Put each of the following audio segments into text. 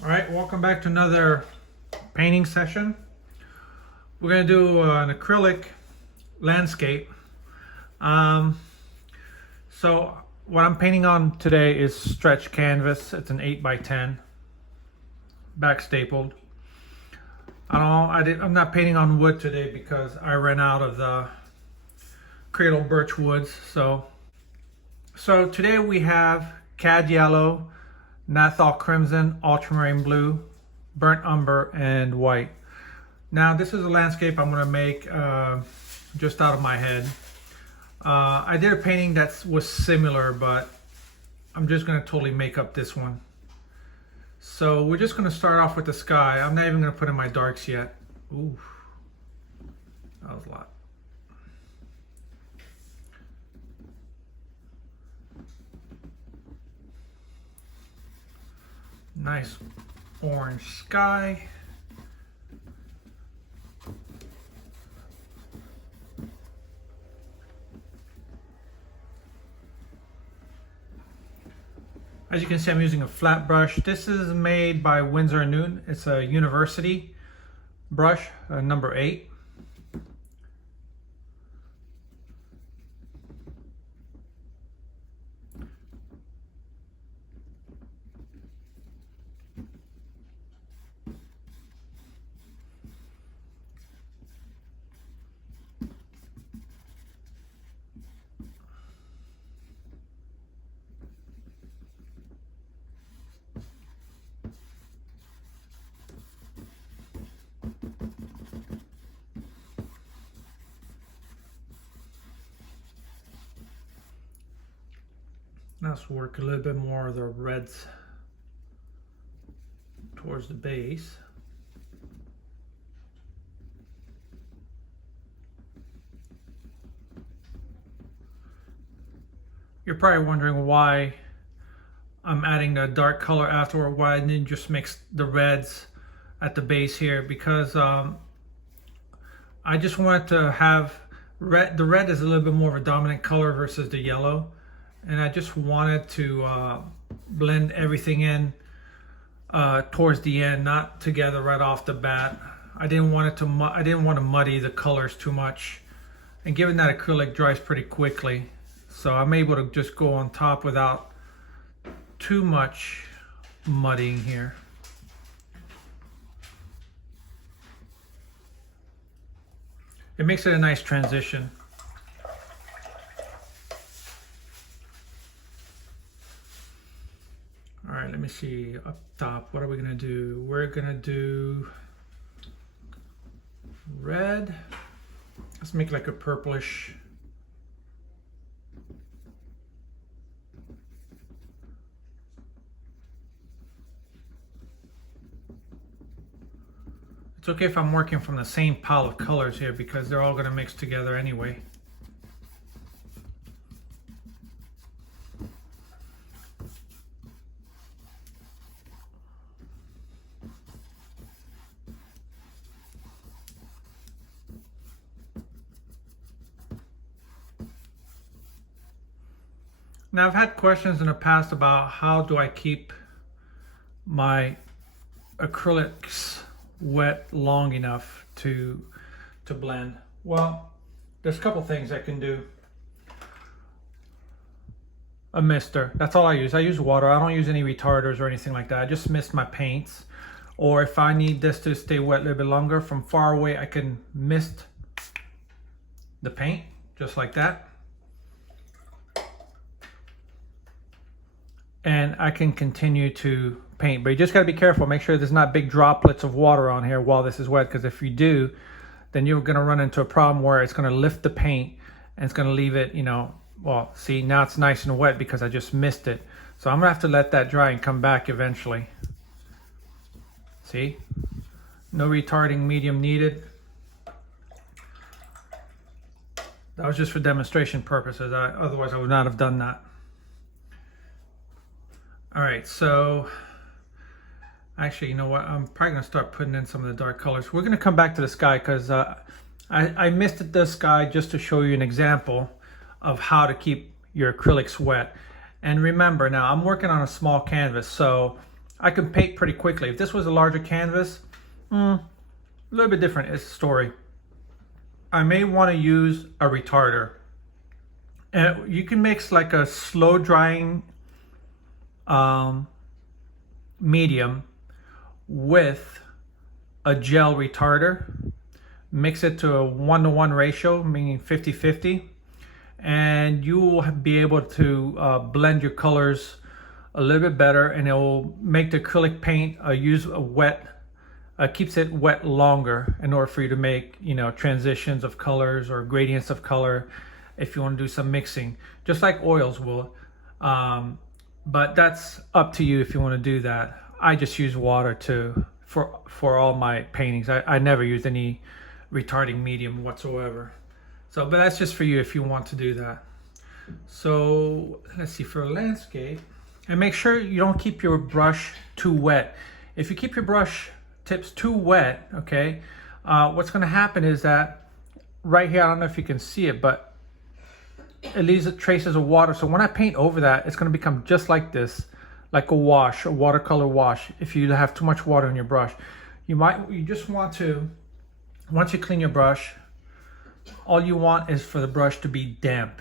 All right, welcome back to another painting session. We're going to do an acrylic landscape. So what I'm painting on today is stretch canvas. It's an 8x10, back stapled. I'm not painting on wood today because I ran out of the cradle birch woods. So today we have cad yellow, Nathal crimson, ultramarine blue, burnt umber, and white. Now this is a landscape I'm going to make just out of my head. I did a painting that was similar, but I'm just going to totally make up this one. So we're just going to start off with the sky. I'm not even going to put in my darks yet. Ooh, that was a lot. Nice orange sky. As you can see, I'm using a flat brush. This is made by Winsor & Newton. It's a university brush, number 8. Let's work a little bit more of the reds towards the base. You're probably wondering why I'm adding the dark color afterward, why I didn't just mix the reds at the base here, because I just wanted to have red. The red is a little bit more of a dominant color versus the yellow. And I just wanted to blend everything in towards the end, not together right off the bat. I didn't want to muddy the colors too much. And given that acrylic dries pretty quickly, so I'm able to just go on top without too much muddying here. It makes it a nice transition. All right, let me see up top. What are we gonna do? We're gonna do red. Let's make like a purplish. It's okay if I'm working from the same pile of colors here because they're all gonna mix together anyway. Now I've had questions in the past about how do I keep my acrylics wet long enough to blend. Well, there's a couple things I can do. A mister, that's all I use. I use water. I don't use any retarders or anything like that. I just mist my paints. Or if I need this to stay wet a little bit longer, from far away I can mist the paint just like that. And I can continue to paint, but you just got to be careful. Make sure there's not big droplets of water on here while this is wet, because if you do, then you're going to run into a problem where it's going to lift the paint and it's going to leave it, well, see, now it's nice and wet because I just missed it. So I'm going to have to let that dry and come back eventually. See? No retarding medium needed. That was just for demonstration purposes. Otherwise, I would not have done that. All right, so actually, you know what? I'm probably gonna start putting in some of the dark colors. We're gonna come back to the sky because I missed the sky just to show you an example of how to keep your acrylics wet. And remember, now I'm working on a small canvas, so I can paint pretty quickly. If this was a larger canvas, a little bit different is the story. I may want to use a retarder. And you can mix like a slow drying medium with a gel retarder. Mix it to a 1-to-1 ratio, meaning 50-50, and you will be able to blend your colors a little bit better, and it will make the acrylic paint use a wet, keeps it wet longer in order for you to make, you know, transitions of colors or gradients of color if you want to do some mixing, just like oils will. But that's up to you if you want to do that. I just use water for all my paintings. I never use any retarding medium whatsoever. So, but that's just for you if you want to do that. So let's see, for a landscape, and make sure you don't keep your brush too wet. If you keep your brush tips too wet, okay, what's going to happen is that right here, I don't know if you can see it, but it leaves traces of water. So when I paint over that, it's going to become just like this, like a wash, a watercolor wash. If you have too much water in your brush, you just want to, once you clean your brush, all you want is for the brush to be damp,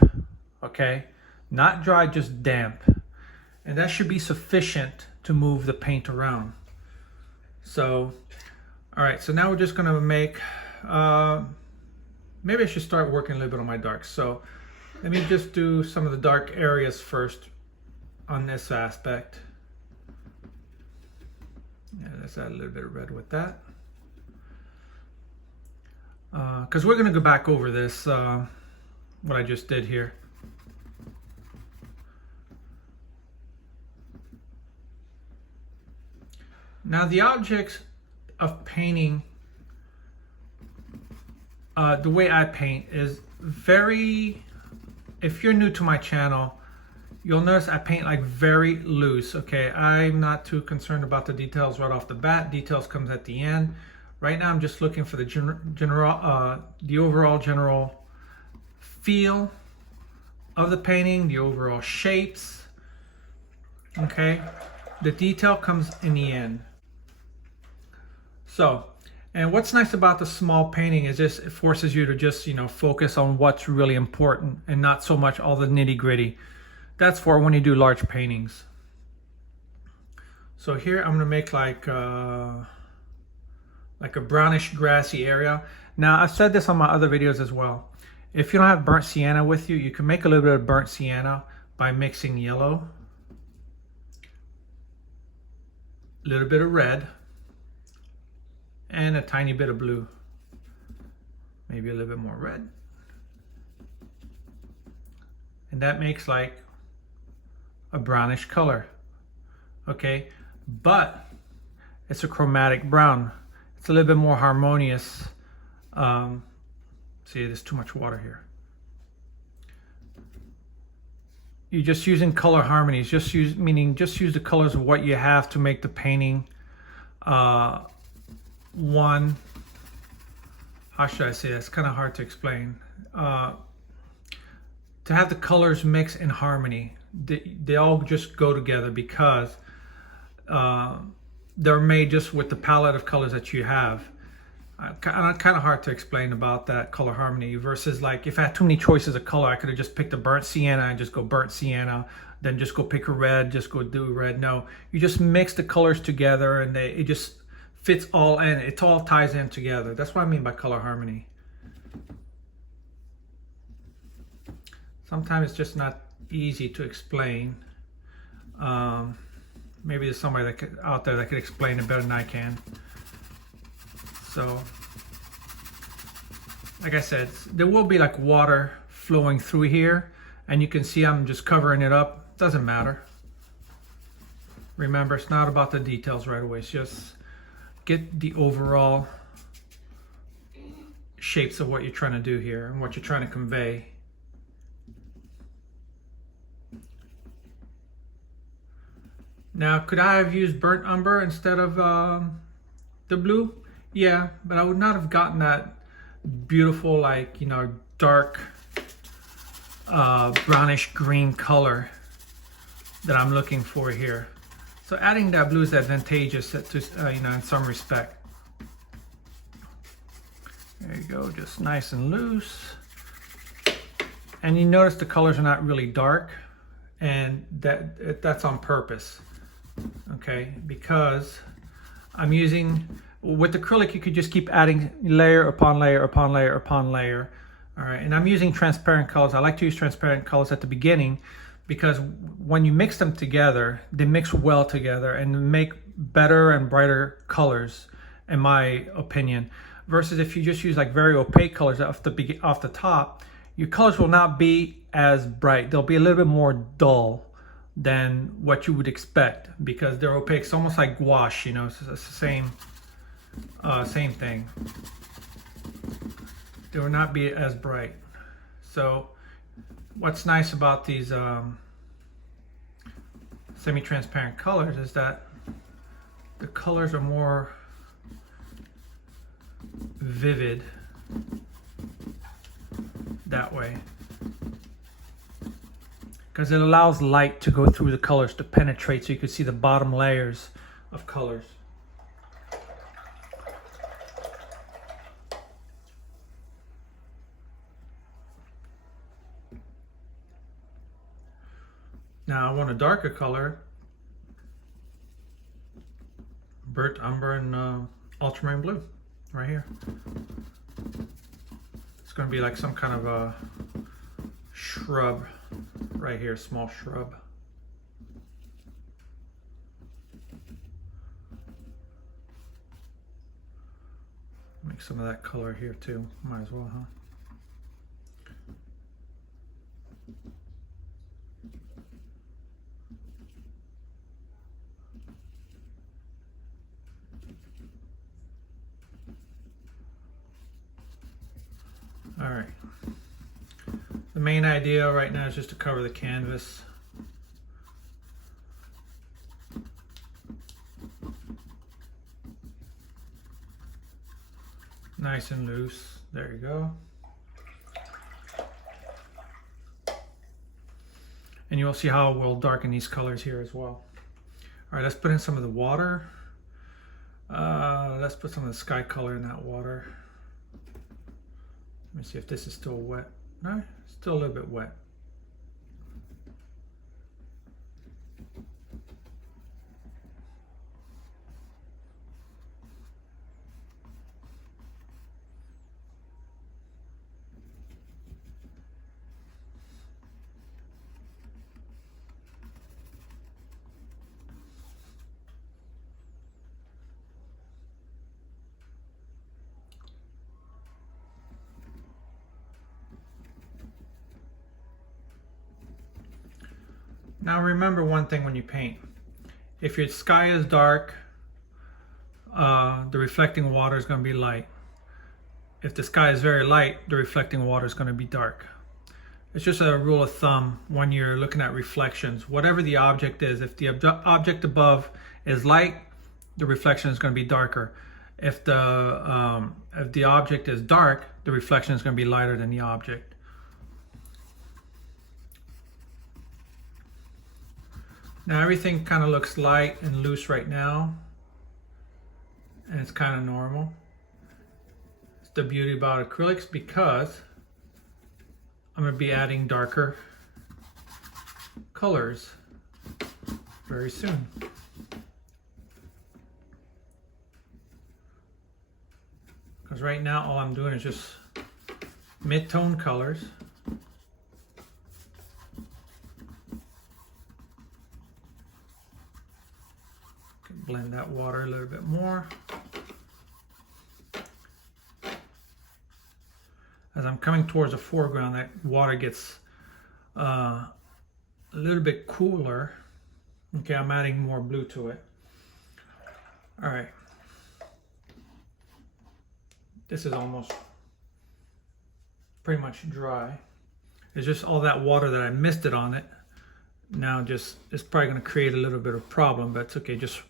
okay? Not dry, just damp. And that should be sufficient to move the paint around. So, all right, so now we're just gonna make, maybe I should start working a little bit on my darks. So let me just do some of the dark areas first on this aspect. Yeah, let's add a little bit of red with that. Because we're going to go back over this, what I just did here. Now the objects of painting, the way I paint is very, if you're new to my channel, you'll notice I paint like very loose, okay? I'm not too concerned about the details right off the bat. Details comes at the end. Right now I'm just looking for the overall general feel of the painting, the overall shapes, okay? The detail comes in the end. So, and what's nice about the small painting is just it forces you to just, you know, focus on what's really important and not so much all the nitty-gritty. That's for when you do large paintings. So here I'm gonna make like a brownish grassy area. Now I've said this on my other videos as well. If you don't have burnt sienna with you, you can make a little bit of burnt sienna by mixing yellow, a little bit of red, and a tiny bit of blue. Maybe a little bit more red. And that makes like a brownish color, okay? But it's a chromatic brown. It's a little bit more harmonious. See, there's too much water here. You're just using color harmonies. Just use the colors of what you have to make the painting one. How should I say that? It's kind of hard to explain. To have the colors mix in harmony. They all just go together because they're made just with the palette of colors that you have. Kind of hard to explain about that color harmony versus like if I had too many choices of color, I could have just picked a burnt sienna and just go burnt sienna, then just go pick a red, just go do red. No, you just mix the colors together and it just fits all in. It all ties in together. That's what I mean by color harmony. Sometimes it's just not easy to explain. Maybe there's somebody out there that could explain it better than I can. So, like I said, there will be like water flowing through here, and you can see I'm just covering it up. Doesn't matter. Remember, it's not about the details right away. It's just get the overall shapes of what you're trying to do here and what you're trying to convey. Now, could I have used burnt umber instead of the blue? Yeah, but I would not have gotten that beautiful, like, you know, dark brownish green color that I'm looking for here. So adding that blue is advantageous to, you know, in some respect. There you go, just nice and loose. And you notice the colors are not really dark, and that's on purpose, okay? Because I'm using, with acrylic, you could just keep adding layer upon layer upon layer upon layer. All right, and I'm using transparent colors. I like to use transparent colors at the beginning because when you mix them together, they mix well together and make better and brighter colors, in my opinion. Versus if you just use like very opaque colors off the top, your colors will not be as bright. They'll be a little bit more dull than what you would expect because they're opaque. It's almost like gouache, you know, it's the same thing. They will not be as bright. So what's nice about these semi-transparent colors is that the colors are more vivid that way because it allows light to go through the colors to penetrate so you can see the bottom layers of colors. Now I want a darker color, burnt umber and ultramarine blue right here. It's going to be like some kind of a shrub right here, small shrub. Make some of that color here too, might as well, huh? All right, the main idea right now is just to cover the canvas. Nice and loose, there you go. And you'll see how we'll darken these colors here as well. All right, let's put in some of the water. Let's put some of the sky color in that water. Let me see if this is still wet. No, still a little bit wet. Now remember one thing when you paint. If your sky is dark, the reflecting water is going to be light. If the sky is very light, the reflecting water is going to be dark. It's just a rule of thumb when you're looking at reflections. Whatever the object is, if the object above is light, the reflection is going to be darker. If the object is dark, the reflection is going to be lighter than the object. Now everything kind of looks light and loose right now, and it's kind of normal. It's the beauty about acrylics because I'm going to be adding darker colors very soon. Because right now all I'm doing is just mid-tone colors. Blend that water a little bit more. As I'm coming towards the foreground, that water gets a little bit cooler. Okay, I'm adding more blue to it. All right. This is almost pretty much dry. It's just all that water that I misted on it. Now just, it's probably going to create a little bit of problem, but it's okay. Just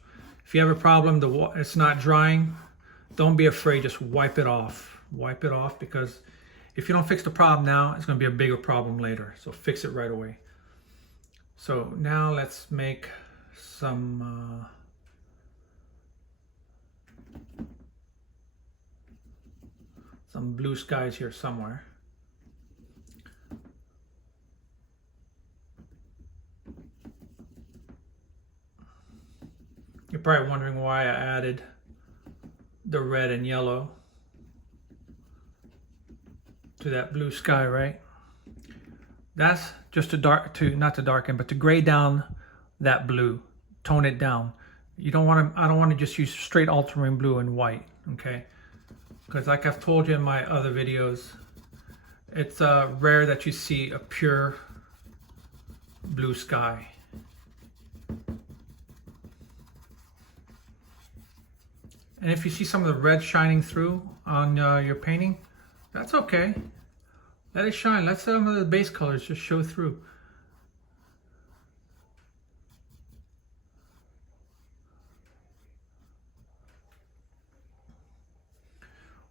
if you have a problem, it's not drying, don't be afraid, just wipe it off. Wipe it off, because if you don't fix the problem now, it's going to be a bigger problem later. So fix it right away. So now let's make some blue skies here somewhere. You're probably wondering why I added the red and yellow to that blue sky, right? That's just not to darken, but to gray down that blue, tone it down. You don't want to, I don't want to just use straight ultramarine blue and white, okay? Because like I've told you in my other videos, it's rare that you see a pure blue sky. And if you see some of the red shining through on your painting, that's okay. Let it shine. Let some of the base colors just show through.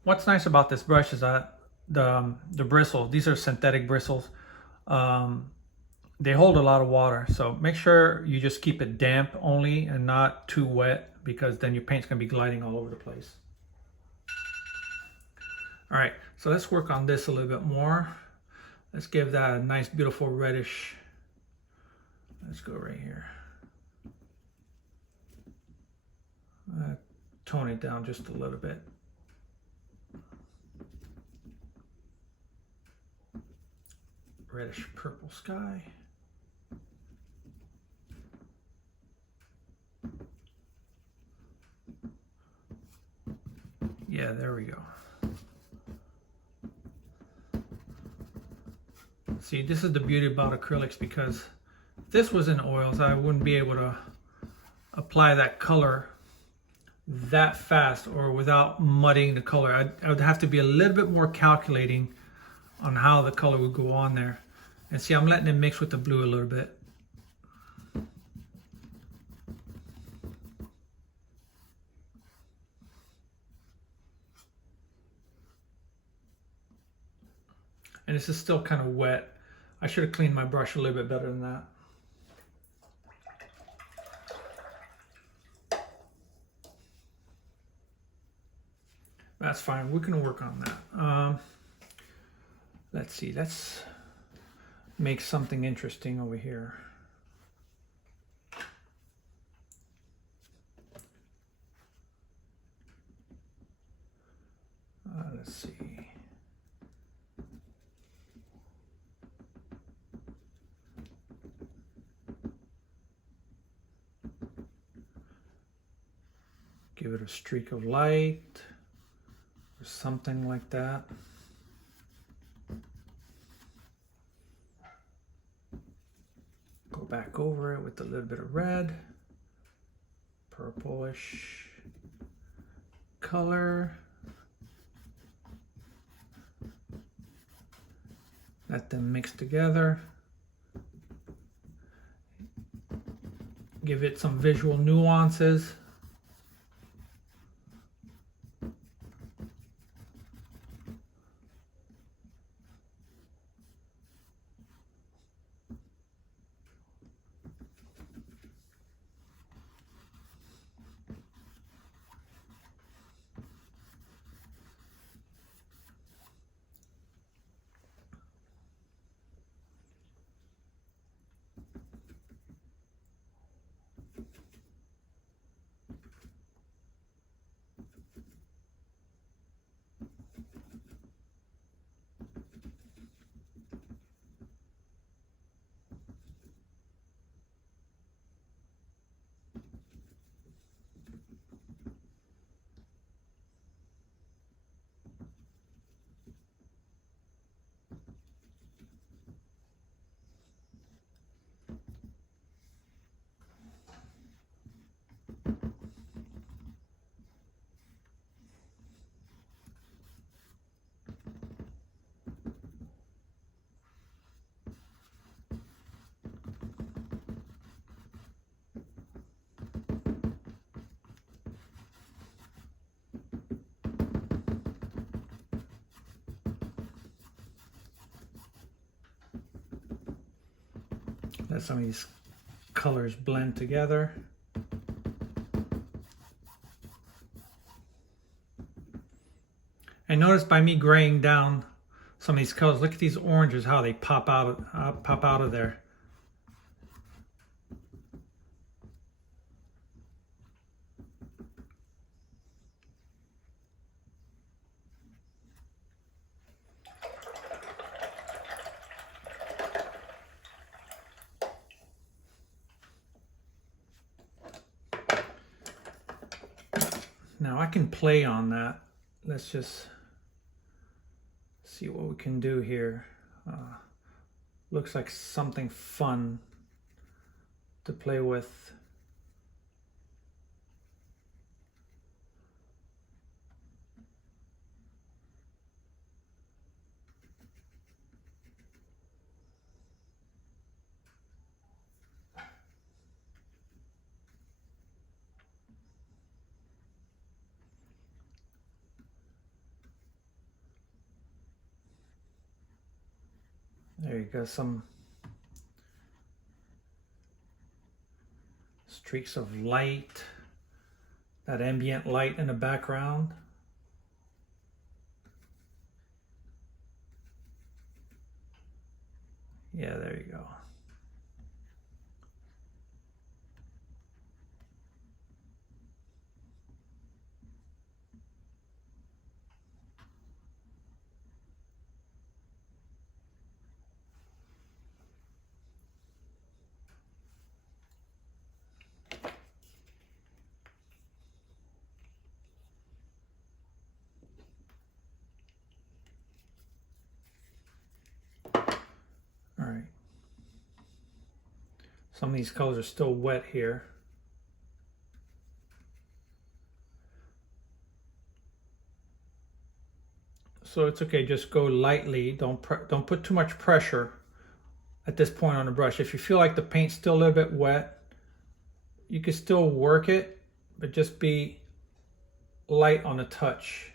What's nice about this brush is that the bristles, these are synthetic bristles. They hold a lot of water, so make sure you just keep it damp only and not too wet, because then your paint's gonna be gliding all over the place. All right, so let's work on this a little bit more. Let's give that a nice, beautiful reddish. Let's go right here. Tone it down just a little bit. Reddish purple sky. Yeah, there we go. See, this is the beauty about acrylics, because if this was in oils, I wouldn't be able to apply that color that fast or without muddying the color. I would have to be a little bit more calculating on how the color would go on there. And see, I'm letting it mix with the blue a little bit. And this is still kind of wet. I should have cleaned my brush a little bit better than that. That's fine, we can work on that. Let's see, let's make something interesting over here. Let's see. Give it a streak of light or something like that. Go back over it with a little bit of red, purplish color. Let them mix together. Give it some visual nuances. Let some of these colors blend together. And notice by me graying down some of these colors, look at these oranges, how they pop out of there. Now I can play on that. Let's just see what we can do here. Looks like something fun to play with. There you go, some streaks of light, that ambient light in the background. Yeah, there you go. All right. Some of these colors are still wet here. So it's okay, just go lightly. Don't put too much pressure at this point on the brush. If you feel like the paint's still a little bit wet, you can still work it, but just be light on the touch.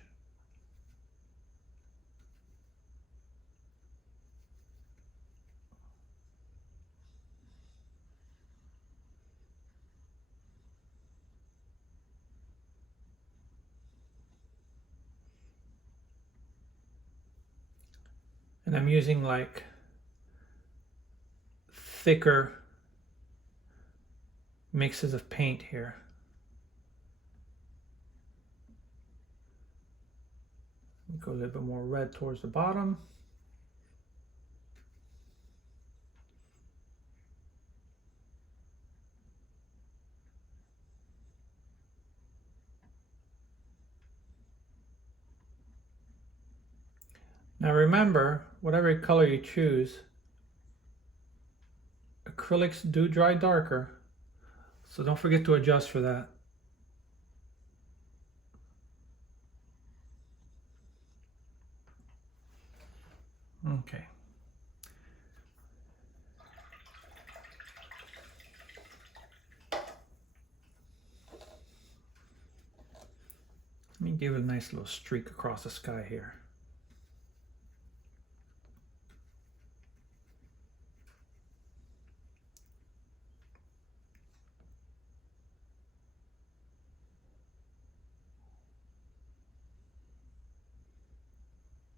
And I'm using like thicker mixes of paint here. Go a little bit more red towards the bottom. Now remember, whatever color you choose, acrylics do dry darker, so don't forget to adjust for that. Okay. Let me give it a nice little streak across the sky here.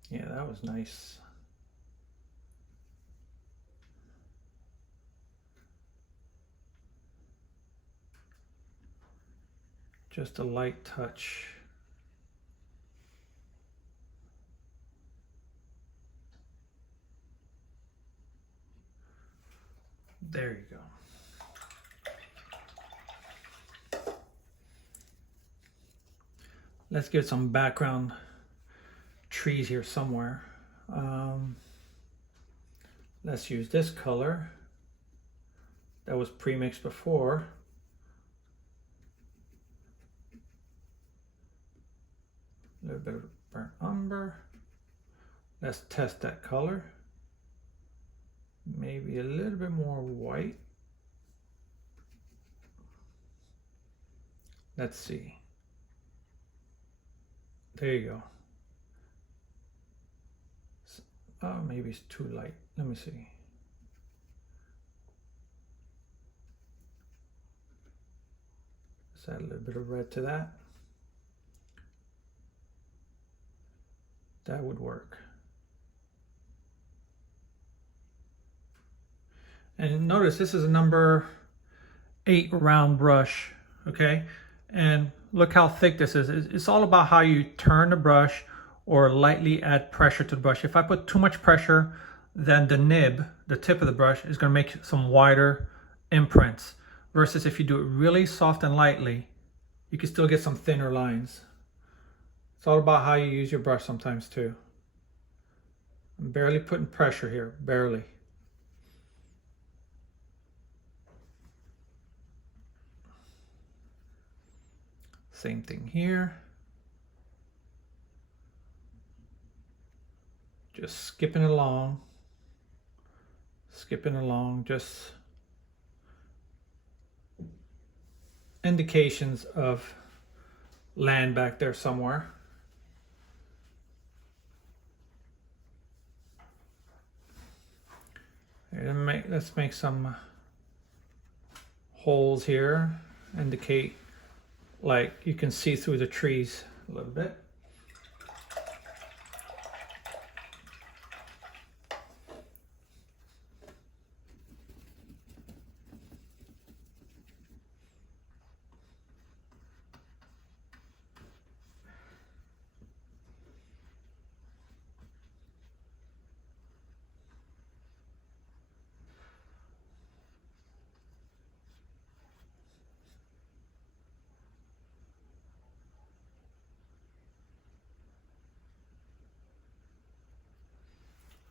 Yeah, that was nice. Just a light touch. There you go. Let's get some background trees here somewhere. Let's use this color that was pre-mixed before. A little bit of burnt umber. Let's test that color. Maybe a little bit more white. Let's see. There you go. Oh, maybe it's too light. Let me see. Just add a little bit of red to that. That would work. And notice this is a number 8 round brush, okay? And look how thick this is. It's all about how you turn the brush or lightly add pressure to the brush. If I put too much pressure, then the nib, the tip of the brush, is going to make some wider imprints. Versus if you do it really soft and lightly, you can still get some thinner lines. It's all about how you use your brush sometimes too. I'm barely putting pressure here, barely. Same thing here. Just skipping along, just indications of land back there somewhere. And let's make some holes here, indicate like you can see through the trees a little bit.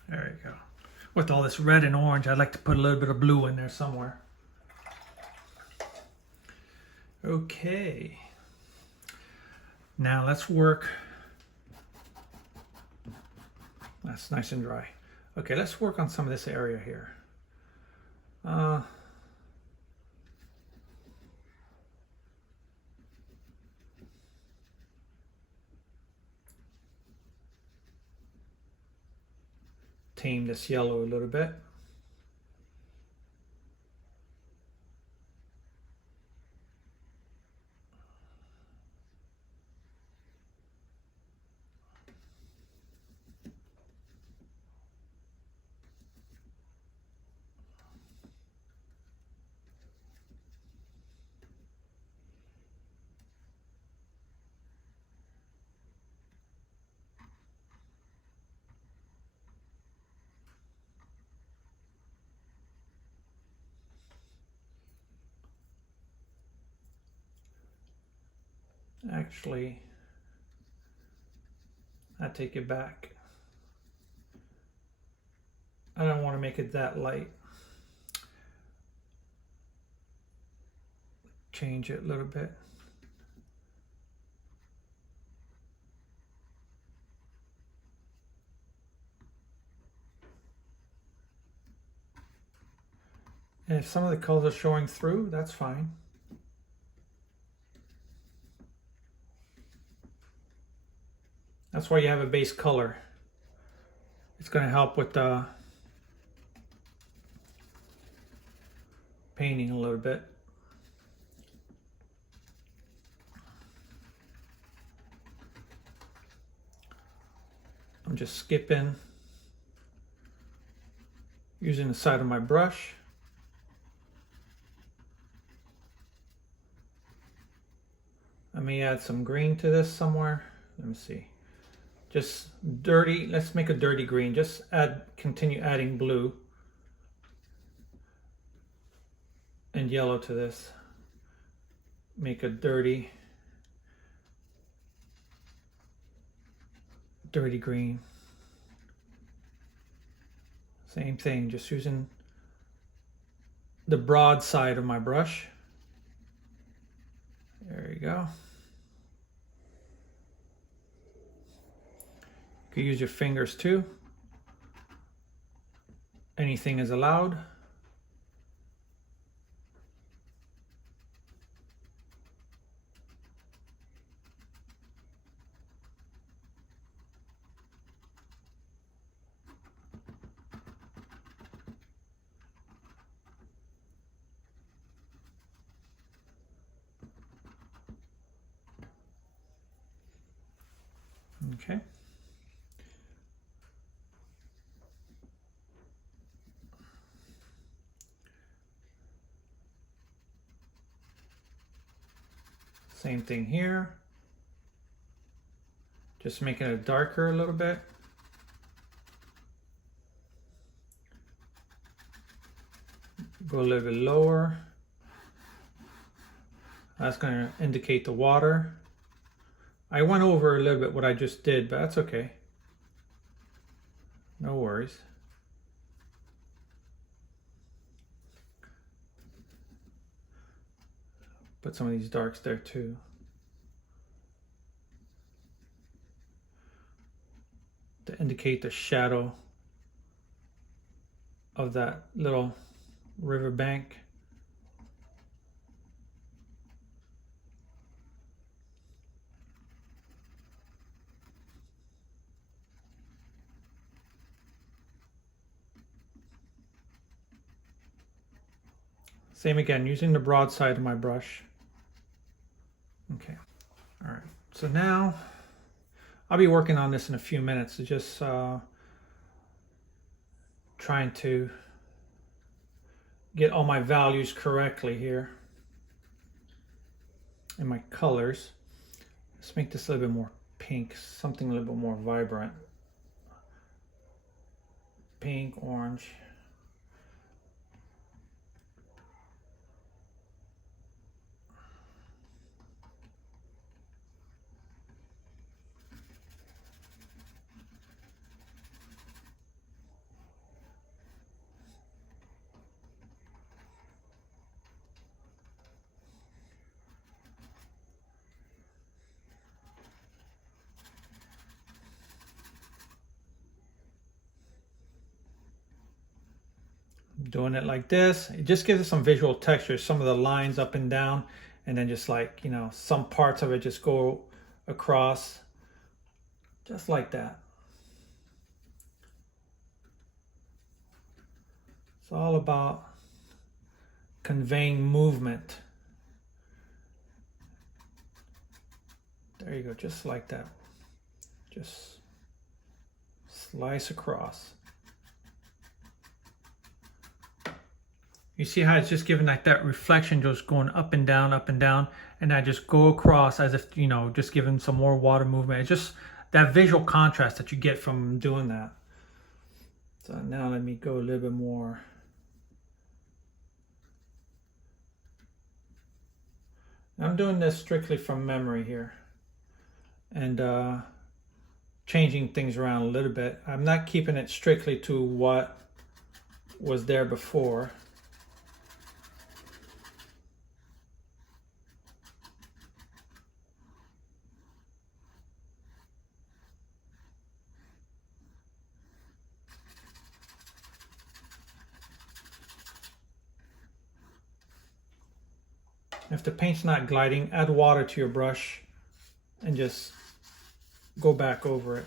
There you go. With all this red and orange, I'd like to put a little bit of blue in there somewhere. Okay. Now let's work. That's nice and dry. Okay, let's work on some of this area here. Tame this yellow a little bit. Actually, I take it back. I don't want to make it that light. Change it a little bit. And if some of the colors are showing through, that's fine. That's why you have a base color. It's going to help with the painting a little bit. I'm just skipping, using the side of my brush. I may add some green to this somewhere. Let me see. Just dirty, let's make a dirty green. Just continue adding blue and yellow to this. Make a dirty green. Same thing, just using the broad side of my brush. There you go. You can use your fingers too. Anything is allowed. Okay. Same thing here. Just making it darker a little bit. Go a little bit lower. That's going to indicate the water. I went over a little bit what I just did, but that's okay. No worries. Put some of these darks there too. To indicate the shadow of that little river bank. Same again, using the broad side of my brush. Okay, all right, so now I'll be working on this in a few minutes, just trying to get all my values correctly here and my colors. Let's make this a little bit more pink, something a little bit more vibrant. Pink, orange. Doing it like this, it just gives it some visual texture, some of the lines up and down, and then just like, you know, some parts of it just go across, just like that. It's all about conveying movement. There you go, just like that. Just slice across. You see how it's just giving like that reflection, just going up and down, and I just go across as if, you know, just giving some more water movement. It's just that visual contrast that you get from doing that. So now let me go a little bit more. I'm doing this strictly from memory here, and changing things around a little bit. I'm not keeping it strictly to what was there before. If the paint's not gliding, add water to your brush and just go back over it.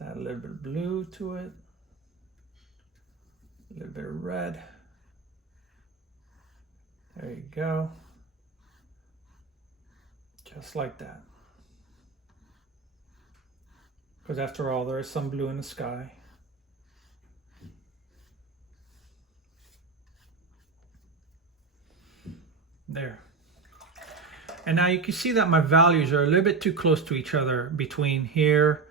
Let's add a little bit of blue to it, a little bit of red. There you go. Just like that. Because after all, there is some blue in the sky. There. And now you can see that my values are a little bit too close to each other between here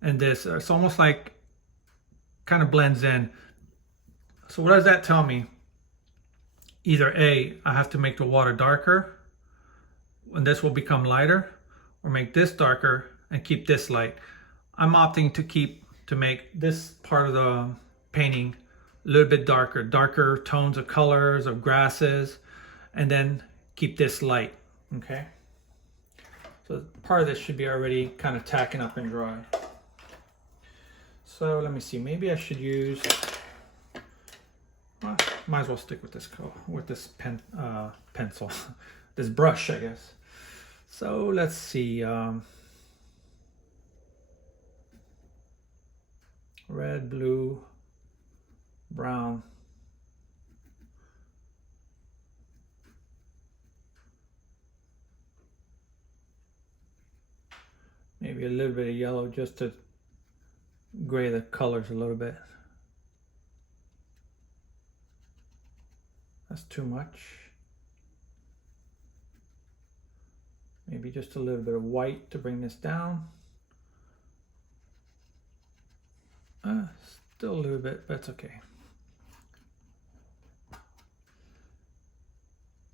and this. It's almost like kind of blends in. So what does that tell me? Either A, I have to make the water darker and this will become lighter, or make this darker and keep this light. I'm opting to make this part of the painting a little bit darker tones of colors, of grasses, and then keep this light, okay? So part of this should be already kind of tacking up and dry. So let me see, maybe I should use, well, might as well stick with this color, with this pencil, this brush, I guess. So let's see, red, blue, brown. maybe a little bit of yellow just to gray the colors a little bit. That's too much. Maybe just a little bit of white to bring this down. Still a little bit, but that's okay.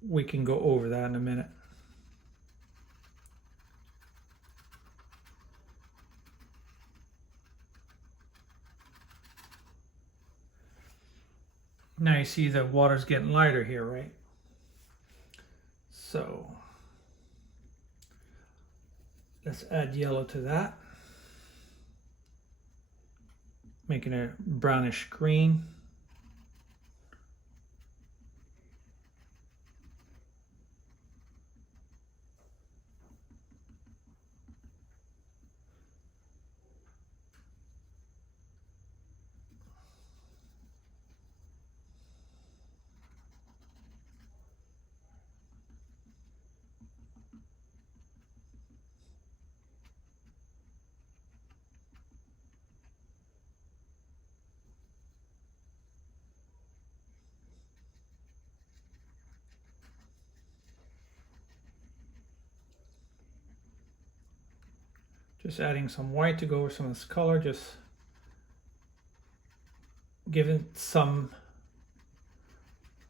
We can go over that in a minute. Now you see the water's getting lighter here, right? So let's add yellow to that, making it brownish green. Just adding some white to go over some of this color, just giving some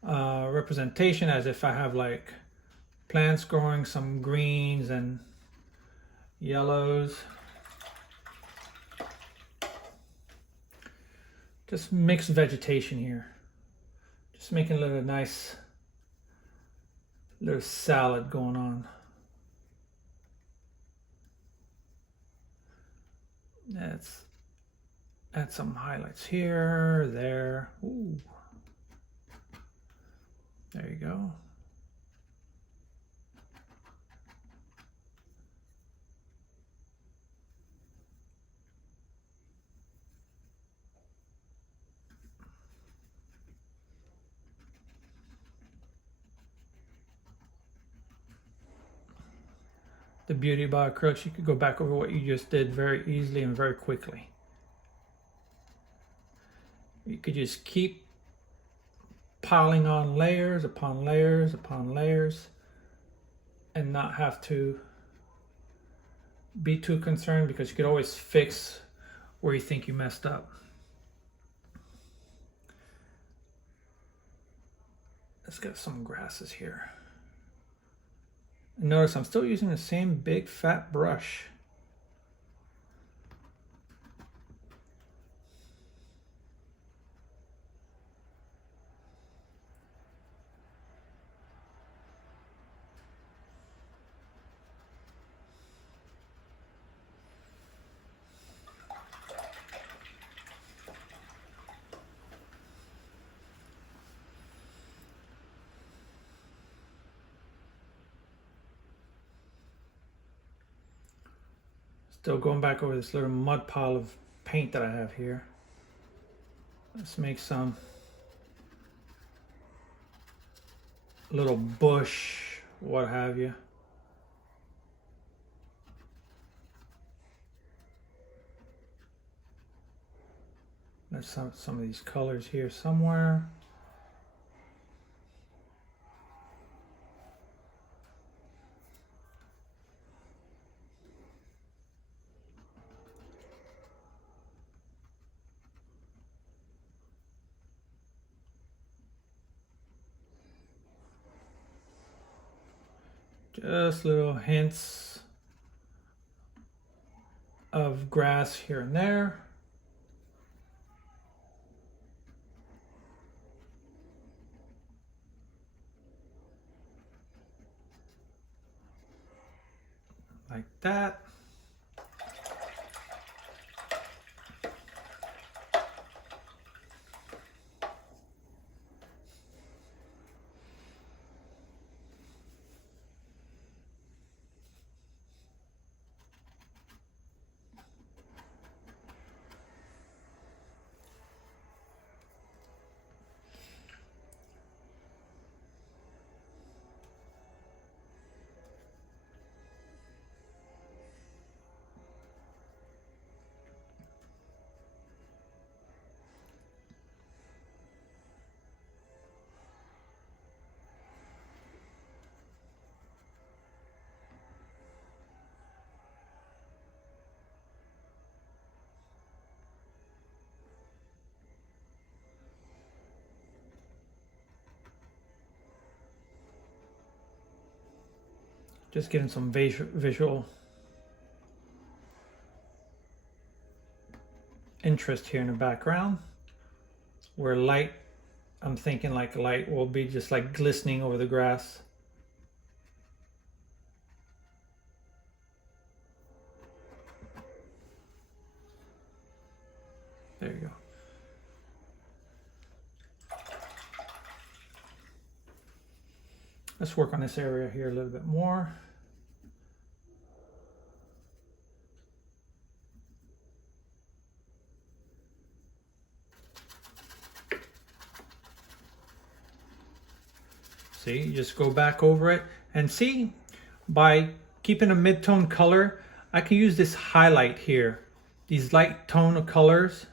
representation as if I have like plants growing, some greens and yellows. Just mixed vegetation here. Just making a little nice little salad going on. Let's add some highlights here, there. Ooh. There you go. The beauty about acrylics, you could go back over what you just did very easily and very quickly. You could just keep piling on layers upon layers upon layers and not have to be too concerned, because you could always fix where you think you messed up. Let's get some grasses here. And notice I'm still using the same big fat brush. Still going back over this little mud pile of paint that I have here. Let's make some little bush, what have you. There's some of these colors here somewhere. Just little hints of grass here and there. Like that. Just getting some visual interest here in the background, where light, I'm thinking like light will be just like glistening over the grass. There you go. Let's work on this area here a little bit more. See, you just go back over it and see, by keeping a mid-tone color, I can use this highlight here, these light tone of colors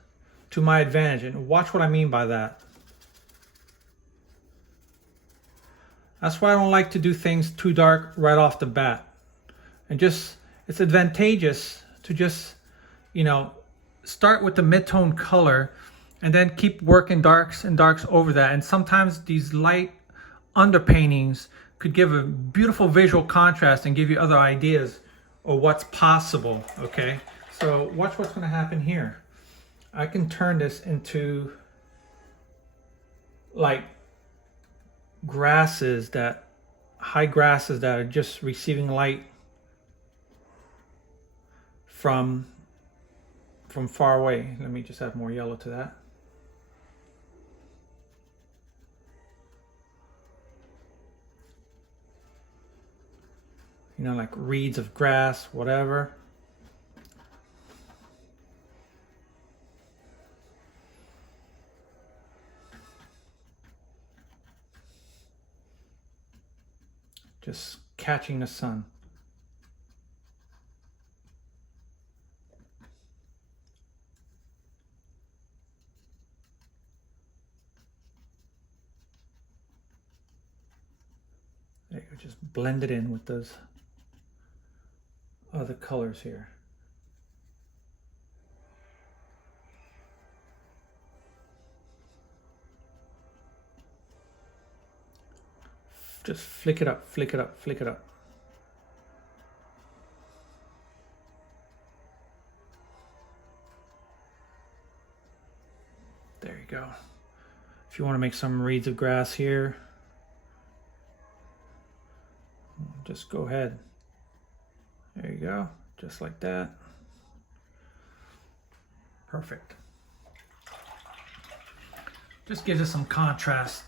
to my advantage. And watch what I mean by that. That's why I don't like to do things too dark right off the bat. And just, it's advantageous to just, you know, start with the mid-tone color and then keep working darks and darks over that. And sometimes these light underpaintings could give a beautiful visual contrast and give you other ideas of what's possible, okay? So watch what's gonna happen here. I can turn this into like grasses, that high grasses that are just receiving light from far away. Let me just add more yellow to that. You know, like reeds of grass, whatever. Just catching the sun. There you go, just blend it in with those other colors here. Just flick it up, flick it up, flick it up. There you go. If you want to make some reeds of grass here, just go ahead. There you go, just like that. Perfect. Just gives us some contrast.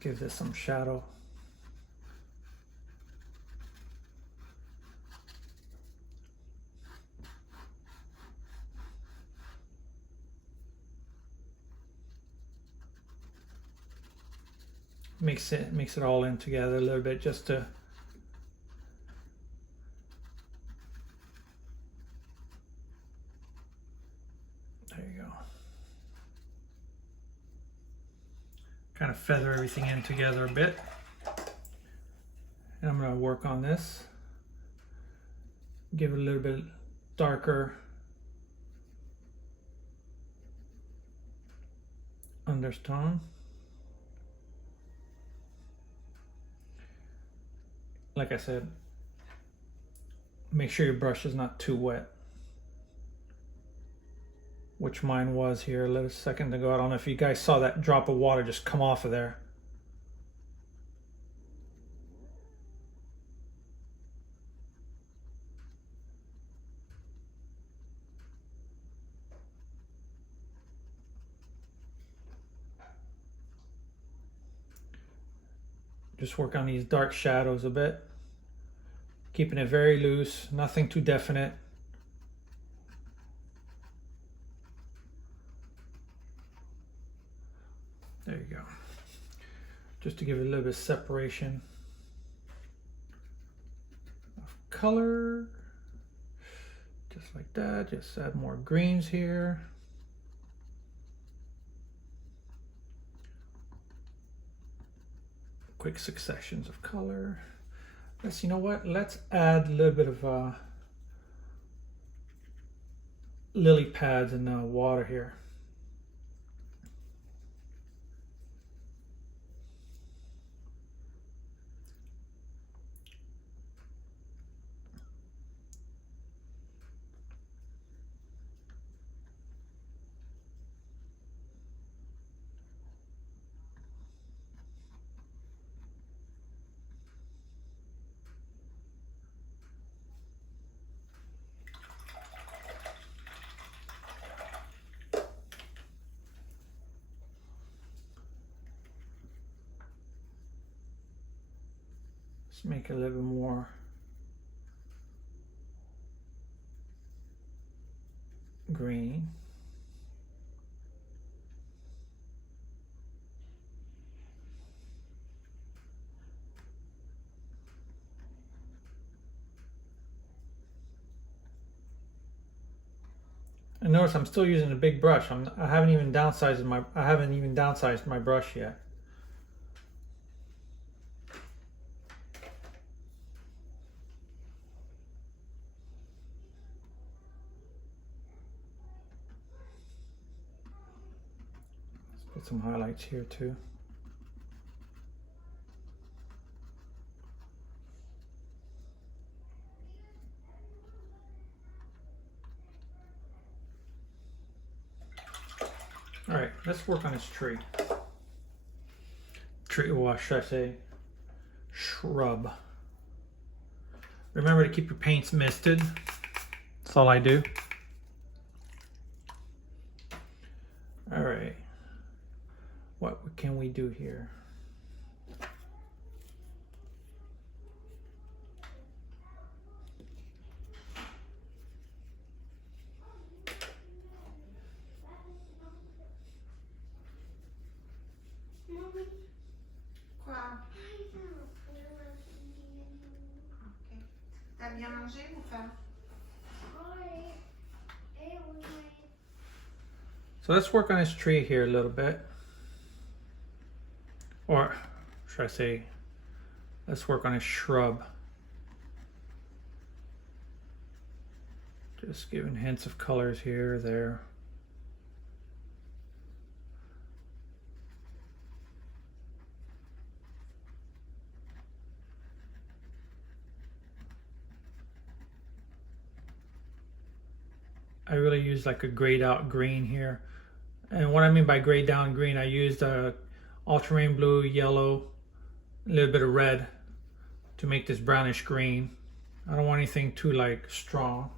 Give this some shadow. Mix it all in together a little bit, just to there you go. Kind of feather everything in together a bit. And I'm going to work on this. Give it a little bit darker undertone. Like I said, make sure your brush is not too wet, which mine was here a little second ago. I don't know if you guys saw that drop of water just come off of there. Just work on these dark shadows a bit. Keeping it very loose, nothing too definite. There you go. Just to give it a little bit of separation of color. Just like that. Just add more greens here. Quick successions of color. You know what? Let's add a little bit of lily pads in the water here. Let's make it a little bit more green. And notice I'm still using a big brush. I haven't even downsized my brush yet. Let's put some highlights here too. All right, let's work on this tree. Or should I say shrub. Remember to keep your paints misted. That's all I do. All right, what can we do here? T'as bien mangé ou pas? So let's work on this tree here a little bit. Or should I say, let's work on a shrub. Just giving hints of colors here, there. I really use like a grayed out green here. And what I mean by grayed down green, I used ultramarine blue, yellow, a little bit of red to make this brownish green. I don't want anything too like strong.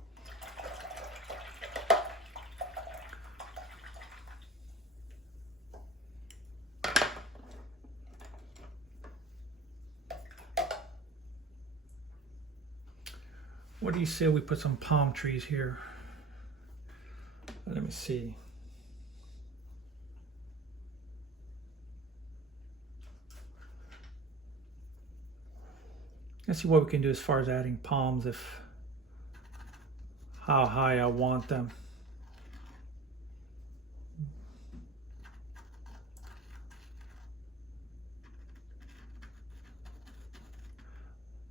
What do you say we put some palm trees here? Let me see. Let's see what we can do as far as adding palms, if how high I want them.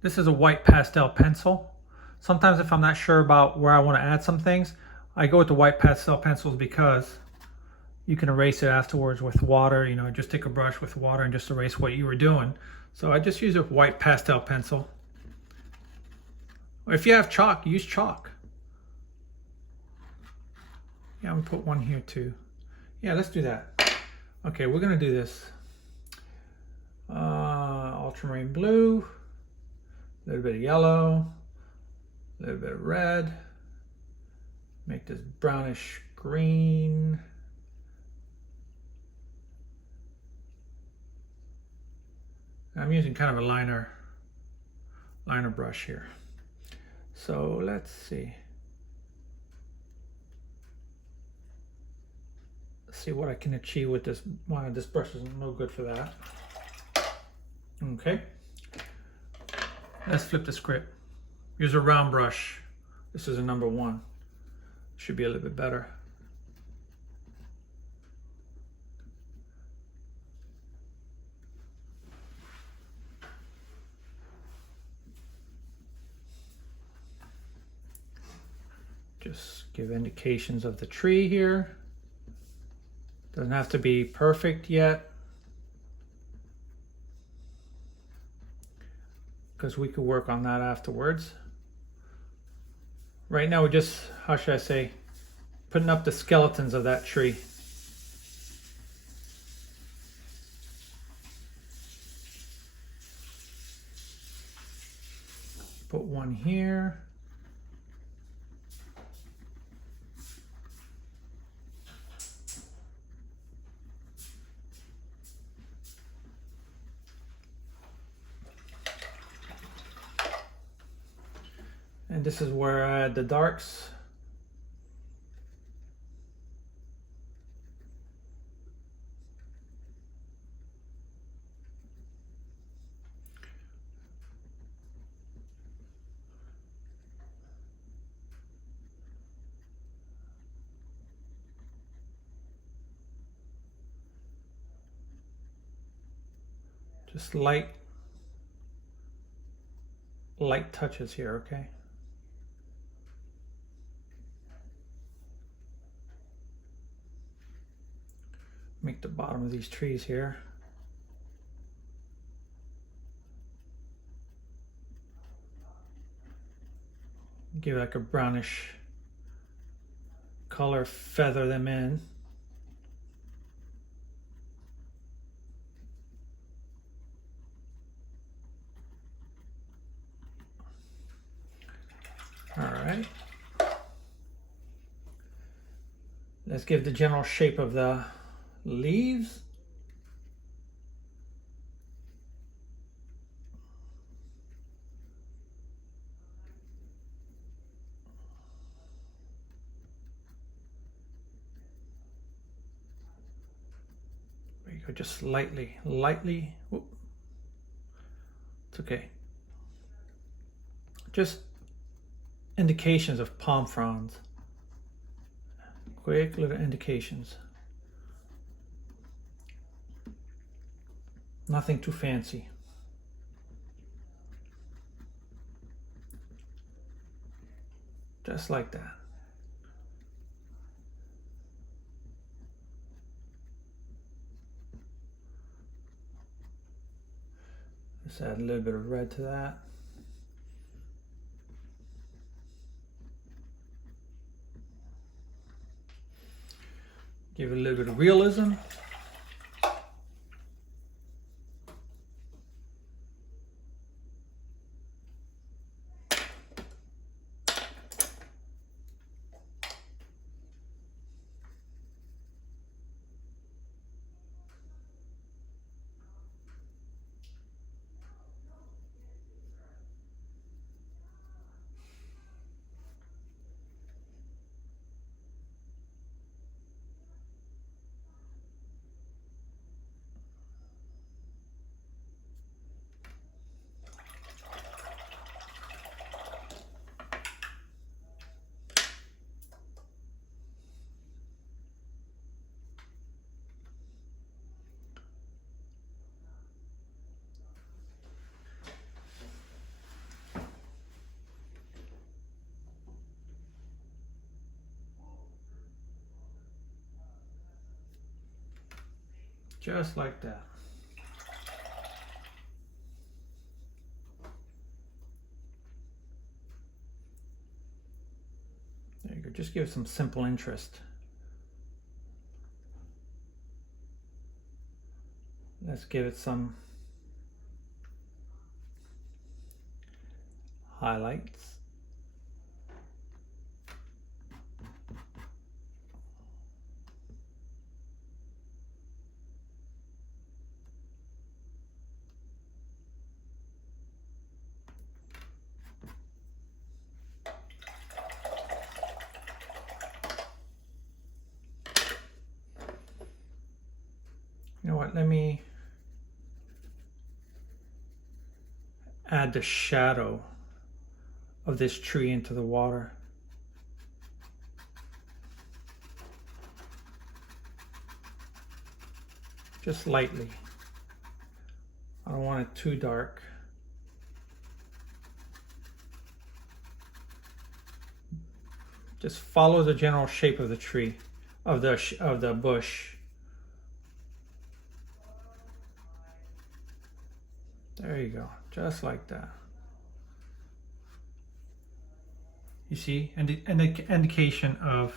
This is a white pastel pencil. Sometimes if I'm not sure about where I want to add some things, I go with the white pastel pencils because you can erase it afterwards with water. You know, just take a brush with water and just erase what you were doing. So I just use a white pastel pencil. Or if you have chalk, use chalk. Yeah, I'm gonna put one here too. Yeah, let's do that. Okay, we're gonna do this. Ultramarine blue, a little bit of yellow, a little bit of red. Make this brownish green. I'm using kind of a liner brush here. So let's see. See what I can achieve with this one. This brush is no good for that. Okay, let's flip the script. Use a round brush. This is a number 1. Should be a little bit better. Just give indications of the tree here. Doesn't have to be perfect yet, because we could work on that afterwards. Right now we're just, how should I say, putting up the skeletons of that tree. Put one here. And this is where I add the darks. Just light touches here, okay? Make the bottom of these trees here. Give like a brownish color, feather them in. All right. Let's give the general shape of the leaves. There you go, just lightly. Whoop. It's okay. Just indications of palm fronds. Quick little indications. Nothing too fancy. Just like that. Let's add a little bit of red to that. Give it a little bit of realism. Just like that. There you go, just give it some simple interest. Let's give it some highlights. what, let me add the shadow of this tree into the water. Just lightly. I don't want it too dark. Just follow the general shape of the tree, of the bush. There you go, just like that. You see, and the indication of.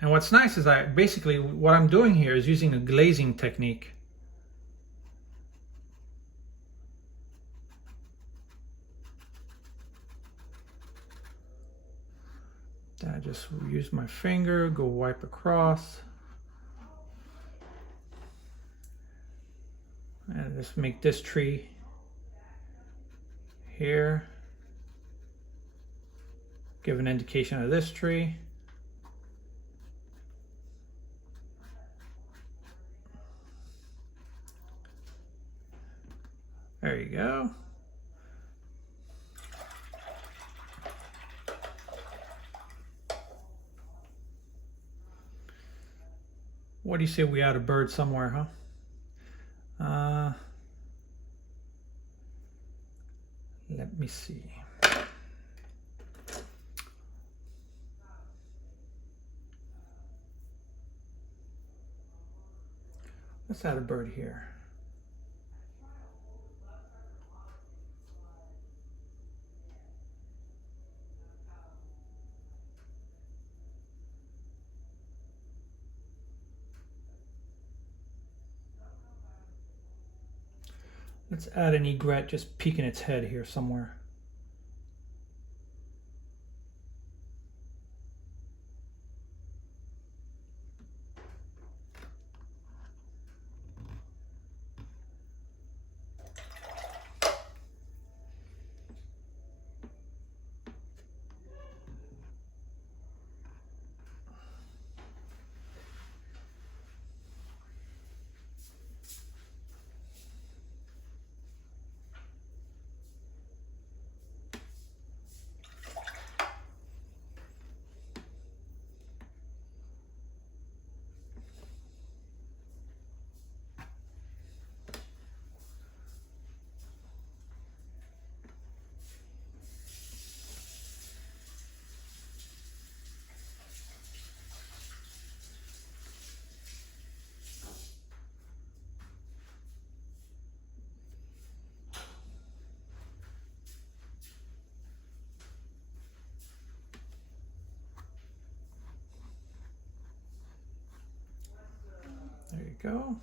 And what's nice is basically what I'm doing here is using a glazing technique. I just use my finger, go wipe across. And just make this tree here. Give an indication of this tree. There you go. What do you say we add a bird somewhere, huh? Let me see. Let's add a bird here. Let's add an egret just peeking its head here somewhere. There you go.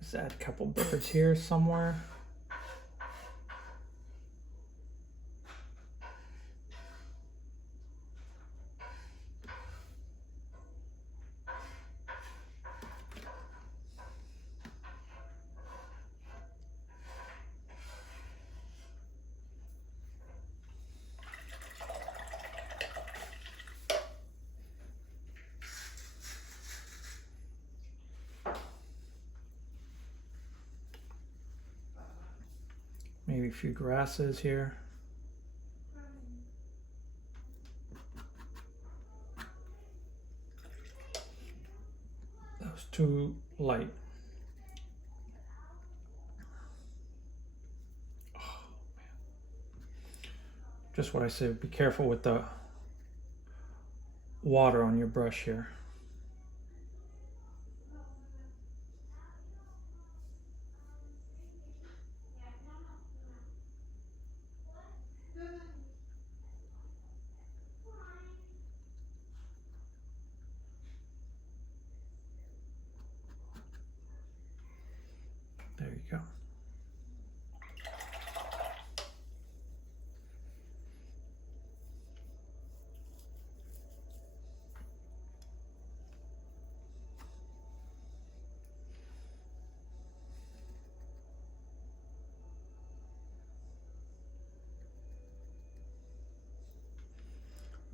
Let's add a couple birds here somewhere. Maybe a few grasses here. That was too light. Oh, man. Just what I said, be careful with the water on your brush here. There you go.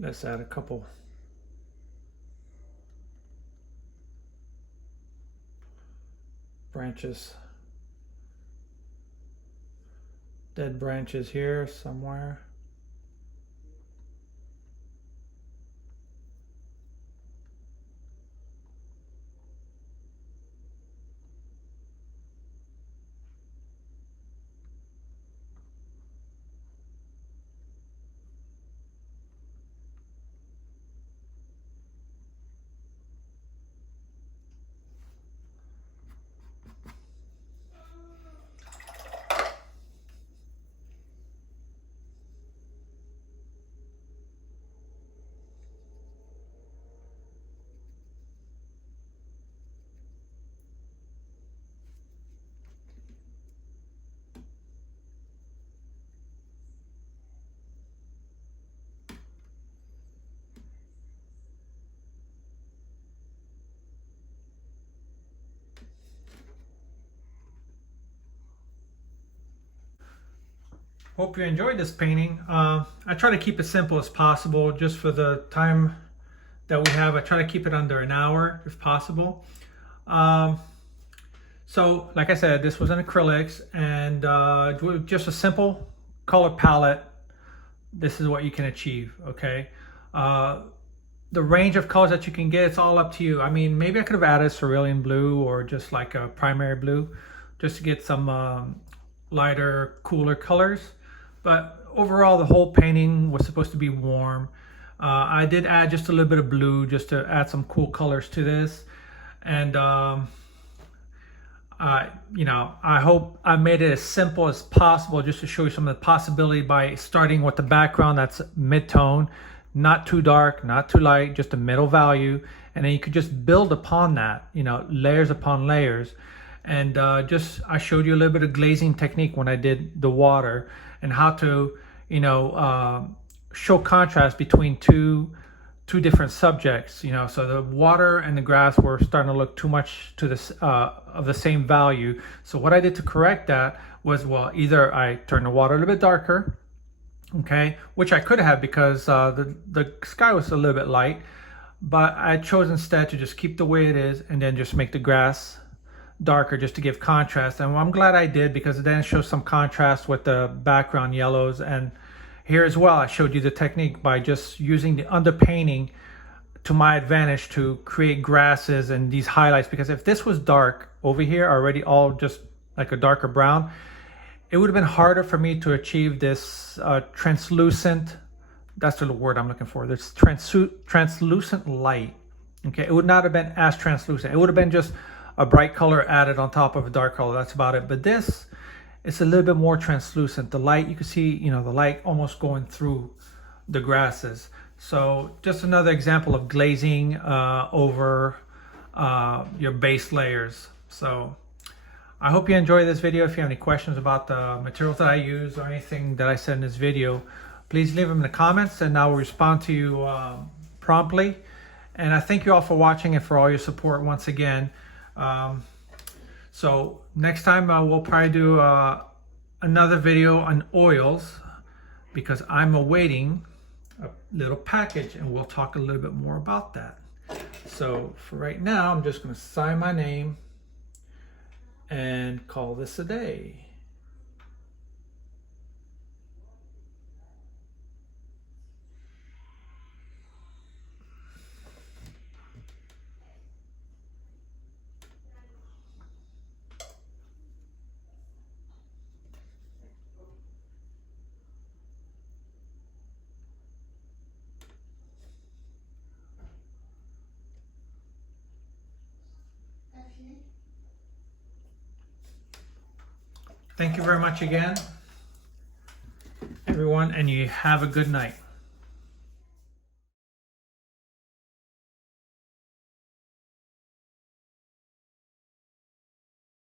Let's add a couple branches, dead branches here somewhere. Hope you enjoyed this painting. I try to keep it simple as possible just for the time that we have. I try to keep it under an hour if possible. So like I said, this was an acrylics, and just a simple color palette. This is what you can achieve, okay? The range of colors that you can get, it's all up to you. I mean, maybe I could have added cerulean blue or just like a primary blue just to get some lighter, cooler colors. But overall, the whole painting was supposed to be warm. I did add just a little bit of blue just to add some cool colors to this. And, you know, I hope I made it as simple as possible just to show you some of the possibility by starting with the background that's mid-tone, not too dark, not too light, just a middle value. And then you could just build upon that, you know, layers upon layers. And I showed you a little bit of glazing technique when I did the water and how to, you know, show contrast between two different subjects, you know. So the water and the grass were starting to look too much to this of the same value. So what I did to correct that was, well, either I turned the water a little bit darker, okay, which I could have because the sky was a little bit light, but I chose instead to just keep the way it is and then just make the grass darker just to give contrast. And I'm glad I did, because then it shows some contrast with the background yellows. And here as well, I showed you the technique by just using the underpainting to my advantage to create grasses and these highlights. Because if this was dark over here already, all just like a darker brown, it would have been harder for me to achieve this translucent, that's the word I'm looking for, this translucent light. Okay, it would not have been as translucent. It would have been just a bright color added on top of a dark color. That's about it. But this, it's a little bit more translucent. The light, you can see, you know, the light almost going through the grasses. So just another example of glazing over your base layers. So I hope you enjoyed this video. If you have any questions about the materials that I use or anything that I said in this video, please leave them in the comments and I will respond to you promptly. And I thank you all for watching and for all your support once again. So next time we'll probably do another video on oils, because I'm awaiting a little package and we'll talk a little bit more about that. So for right now, I'm just going to sign my name and call this a day. Thank you very much again, everyone, and you have a good night.